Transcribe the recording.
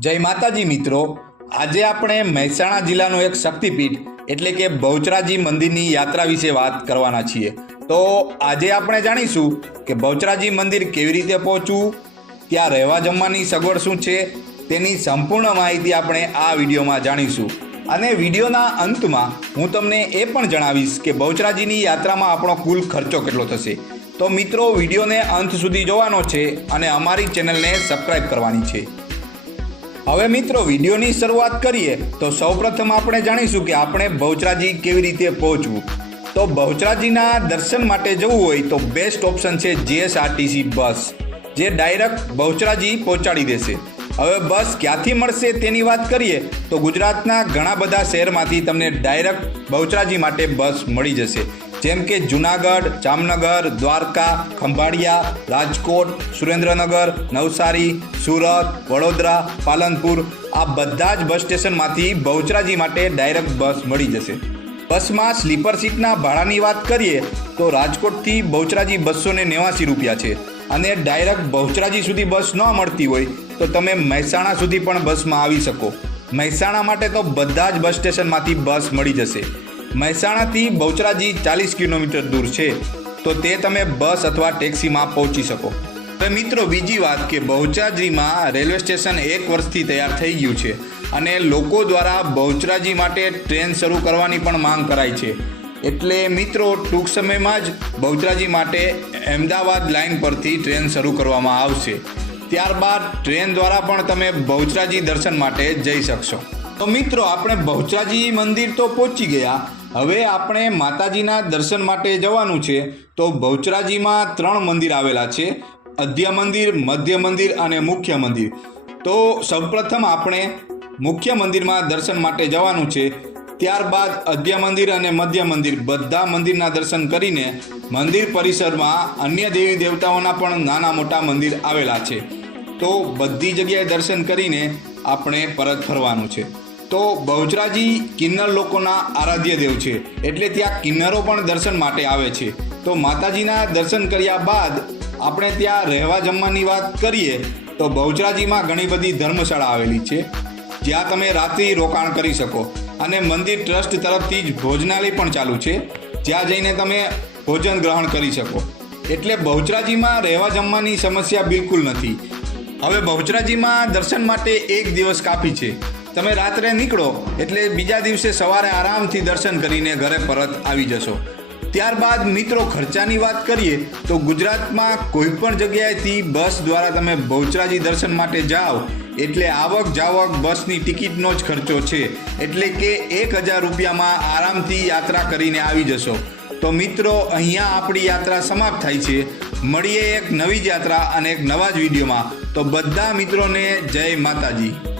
જય માતાજી મિત્રો. આજે આપણે મહેસાણા જિલ્લાનું એક શક્તિપીઠ, એટલે કે બહુચરાજી મંદિરની યાત્રા વિશે વાત કરવાના છીએ. તો આજે આપણે જાણીશું કે બહુચરાજી મંદિર કેવી રીતે પહોંચવું, ત્યાં રહેવા જમવાની સગવડ શું છે, તેની સંપૂર્ણ માહિતી આપણે આ વિડીયોમાં જાણીશું. અને વિડીયોના અંતમાં હું તમને એ પણ જણાવીશ કે બહુચરાજીની યાત્રામાં આપણો કુલ ખર્ચો કેટલો થશે. તો મિત્રો, વિડીયોને અંત સુધી જોવાનો છે અને અમારી ચેનલને સબસ્ક્રાઈબ કરવાની છે. હવે મિત્રો, વિડીયોની શરૂઆત કરીએ તો સૌપ્રથમ આપણે જાણીશું કે આપણે બહુચરાજી કેવી રીતે પહોંચવું. તો બહુચરાજીના દર્શન માટે જવું હોય તો બેસ્ટ ઓપ્શન છે જીએસઆરટીસી બસ, જે ડાયરેક્ટ બહુચરાજી પહોંચાડી દેશે. હવે બસ ક્યાંથી મળશે તેની વાત કરીએ તો ગુજરાતના ઘણા બધા શહેરમાંથી તમને ડાયરેક્ટ બહુચરાજી માટે બસ મળી જશે. જેમ કે જુનાગઢ, જામનગર, દ્વારકા, ખંભાળિયા, રાજકોટ, સુરેન્દ્રનગર, નવસારી, સુરત, વડોદરા, પાલનપુર, આ બધા જ બસ સ્ટેશનમાંથી બહુચરાજી માટે ડાયરેક્ટ બસ મળી જશે. બસમાં સ્લીપર સીટના ભાડાની વાત કરીએ, તો રાજકોટથી બહુચરાજી બસો ને નેવાસી રૂપિયા છે અને ડાયરેક્ટ બહુચરાજી સુધી બસ ન મળતી હોય, તો તમે મહેસાણા સુધી પણ બસમાં આવી શકો. મહેસાણા માટે તો બધા જ બસ સ્ટેશનમાંથી બસ મળી જશે. મહેસાણાથી બહુચરાજી ચાલીસ કિલોમીટર દૂર છે, તો તે તમે બસ અથવા ટેક્સીમાં પહોંચી શકો. તો મિત્રો, બીજી વાત કે બહુચરાજીમાં રેલવે સ્ટેશન એક વર્ષથી તૈયાર થઈ ગયું છે અને લોકો દ્વારા બહુચરાજી માટે ટ્રેન શરૂ કરવાની પણ માંગ કરાઈ છે. એટલે મિત્રો, ટૂંક સમયમાં જ બહુચરાજી માટે અમદાવાદ લાઇન પરથી ટ્રેન શરૂ કરવામાં આવશે. ત્યારબાદ ટ્રેન દ્વારા પણ તમે બહુચરાજી દર્શન માટે જઈ શકશો. તો મિત્રો, આપણે બહુચરાજી મંદિર તો પહોંચી ગયા હવે આપણે માતાજીના દર્શન માટે જવાનું છે, તો બહુચરાજીમાં ત્રણ મંદિર આવેલા છે અધ્ય મંદિર, મધ્ય મંદિર અને મુખ્ય મંદિર. તો સૌપ્રથમ આપણે મુખ્ય મંદિરમાં દર્શન માટે જવાનું છે, ત્યારબાદ અધ્ય મંદિર અને મધ્ય મંદિર. બધા મંદિરના દર્શન કરીને મંદિર પરિસરમાં અન્ય દેવી દેવતાઓના પણ નાના મોટા મંદિર આવેલા છે. તો બધી જગ્યાએ દર્શન કરીને આપણે પરત ફરવાનું છે. તો બહુચરાજી કિન્નર લોકોના આરાધ્ય દેવ છે. એટલે ત્યાં કિન્નરો પણ દર્શન માટે આવે છે. તો માતાજીના દર્શન કર્યા બાદ આપણે ત્યાં રહેવા જમવાની વાત કરીએ, તો બહુચરાજીમાં ઘણી બધી ધર્મશાળા આવેલી છે, જ્યાં તમે રાત્રિ રોકાણ કરી શકો. અને મંદિર ટ્રસ્ટ તરફથી જ ભોજનાલય પણ ચાલુ છે, જ્યાં જઈને તમે ભોજન ગ્રહણ કરી શકો. એટલે બહુચરાજીમાં રહેવા જમવાની સમસ્યા બિલકુલ નથી. હવે બહુચરાજીમાં દર્શન માટે એક દિવસ કાપી છે. તમે રાત્રે નીકળો એટલે બીજા દિવસે સવારે આરામથી દર્શન કરીને ઘરે પરત આવી જશો. ત્યારબાદ મિત્રો ખર્ચાની વાત કરીએ તો ગુજરાતમાં કોઈ પણ જગ્યાએથી બસ દ્વારા તમે બહુચરાજી દર્શન માટે જાઓ એટલે આવક જાવક બસની ટિકિટનો જ ખર્ચો છે. એટલે કે એક હજાર રૂપિયામાં આરામથી યાત્રા કરીને આવી જશો. તો મિત્રો, અહીંયા આપણી યાત્રા સમાપ્ત થાય છે. મળીએ એક નવી જ યાત્રા અને એક નવા જ વિડીયોમાં. તો બધા મિત્રોને જય માતાજી.